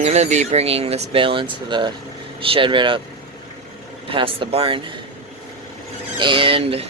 I'm going to be bringing this bale into the shed right out past the barn. And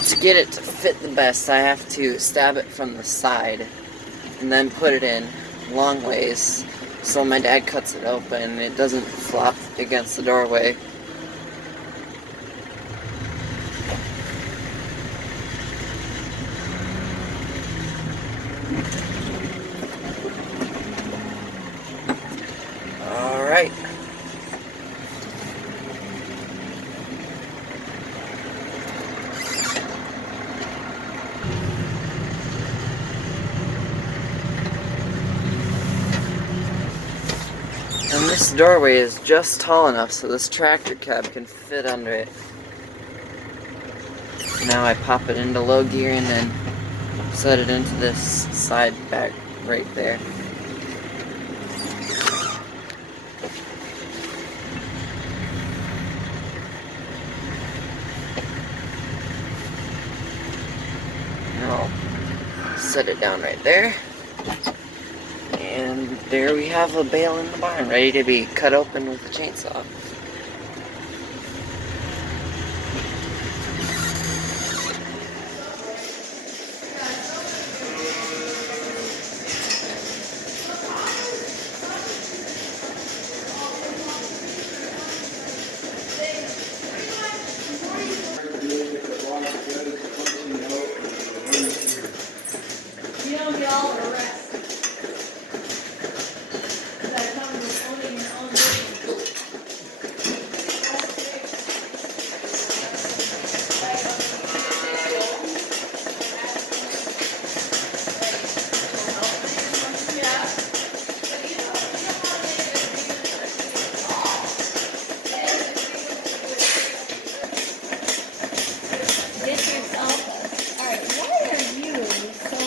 to get it to fit the best, I have to stab it from the side and then put it in long ways so my dad cuts it open it doesn't flop against the doorway. Alright. And this doorway is just tall enough so this tractor cab can fit under it. Now I pop it into low gear and then set it into this side back right there. Now I'll set it down right there. And there we have a bale in the barn, ready to be cut open with a chainsaw. You don't get all the rest. That comes with owning your own business. Get yourself. Alright, why are you so...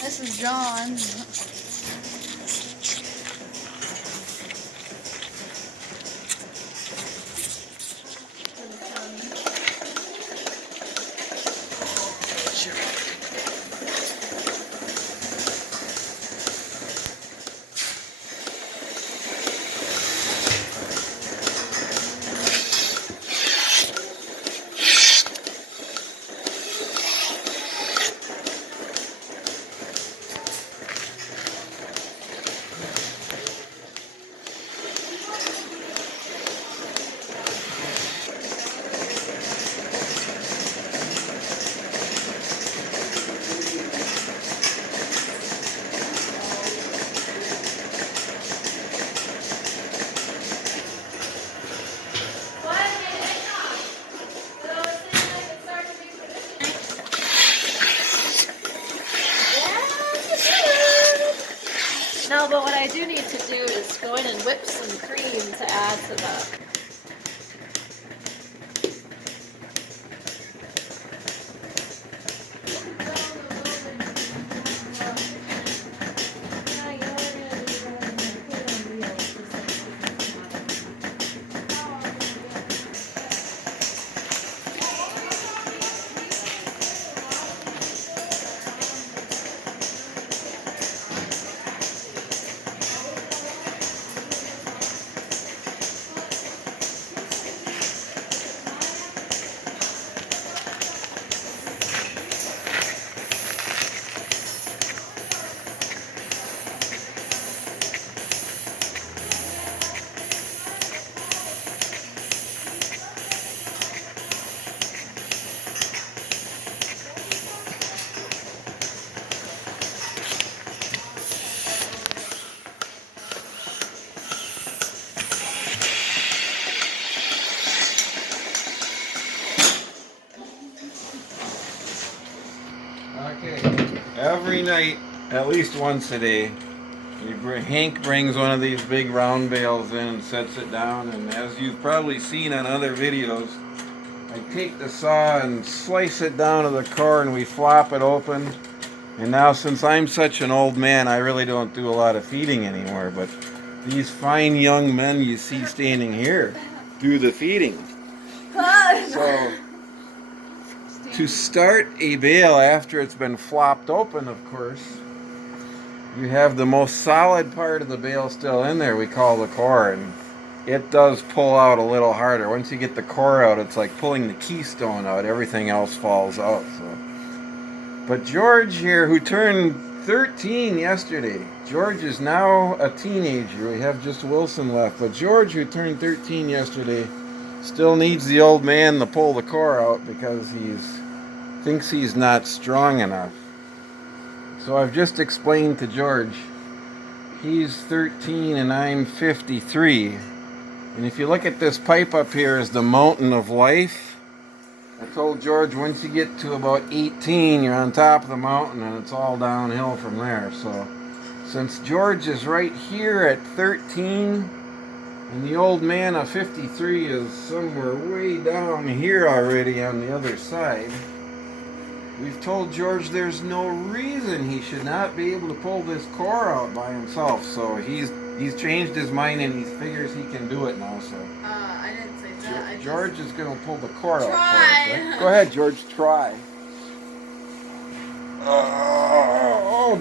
This is John. No, but what I do need to do is go in and whip some cream to add to the... Okay, every night, at least once a day, Hank brings one of these big round bales in and sets it down, and as you've probably seen on other videos, I take the saw and slice it down to the core and we flop it open. And now, since I'm such an old man, I really don't do a lot of feeding anymore, but these fine young men you see standing here do the feeding. So, to start a bale after it's been flopped open, of course, you have the most solid part of the bale still in there, we call the core, and it does pull out a little harder. Once you get the core out, it's like pulling the keystone out. Everything else falls out. So. But George here, who turned 13 yesterday, George is now a teenager. We have just Wilson left. But George, who turned 13 yesterday, still needs the old man to pull the core out because thinks he's not strong enough. So I've just explained to George, he's 13 and I'm 53. And if you look at this pipe up here as the mountain of life, I told George once you get to about 18, you're on top of the mountain and it's all downhill from there. So since George is right here at 13 and the old man of 53 is somewhere way down here already on the other side, we've told George there's no reason he should not be able to pull this core out by himself. So he's changed his mind and he figures he can do it now. So I didn't say that. George is going to pull the core out for us. Try. Right? Go ahead, George, try.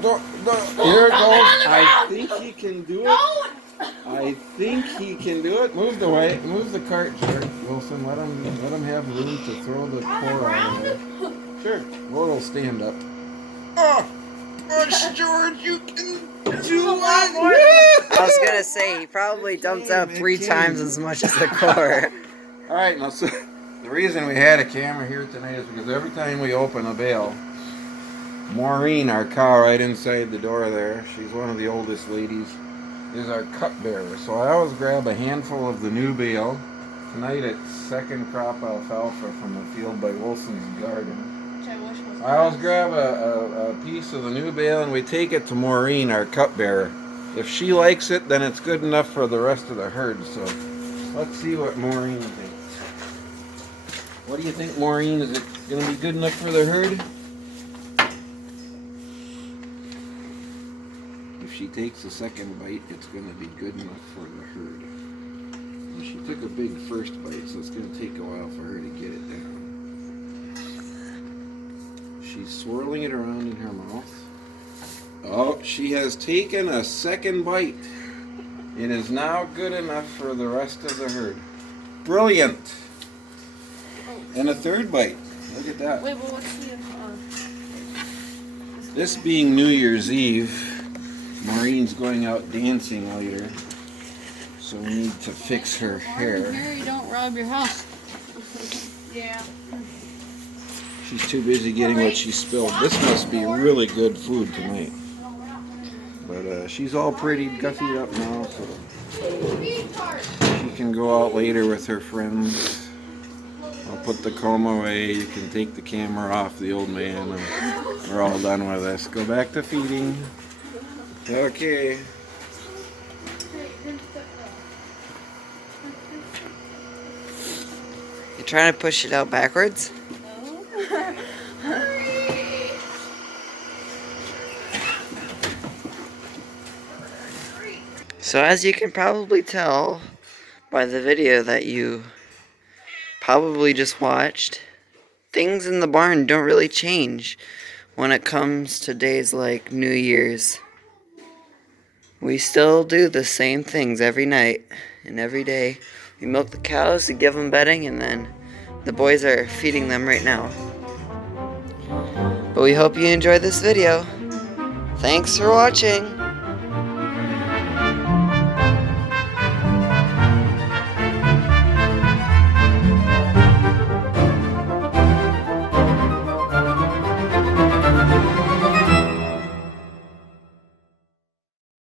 Don't. Here it goes. I think he can do it. I think he can do it. Move the cart, George. Wilson, let him have room to throw the core out of there. Sure. Or will stand up. Push, George, you can do it. I was gonna say, he probably dumps out 3 times as much as the core. Alright, now so the reason we had a camera here tonight is because every time we open a bale, Maureen, our cow right inside the door there, she's one of the oldest ladies, is our cupbearer. So I always grab a handful of the new bale. Tonight it's second crop alfalfa from the field by Wilson's garden. I always grab a piece of the new bale and we take it to Maureen, our cupbearer. If she likes it, then it's good enough for the rest of the herd. So let's see what Maureen thinks. What do you think, Maureen? Is it going to be good enough for the herd? If she takes a second bite, it's going to be good enough for the herd. And she took a big first bite, so it's going to take a while for her to get it down. She's swirling it around in her mouth. Oh, she has taken a second bite. It is now good enough for the rest of the herd. Brilliant! And a third bite. Look at that. Wait, well, what's the... This being New Year's Eve, Maureen's going out dancing later. So we need to fix her hair. Mary, don't rob your house. Yeah. She's too busy getting what she spilled. This must be really good food tonight. But she's all pretty guffied up now, so she can go out later with her friends. I'll put the comb away. You can take the camera off the old man, and we're all done with this. Go back to feeding. Okay. You trying to push it out backwards? So as you can probably tell by the video that you probably just watched, things in the barn don't really change when it comes to days like New Year's. We still do the same things every night and every day. We milk the cows, we give them bedding, and then the boys are feeding them right now. But we hope you enjoyed this video. Thanks for watching.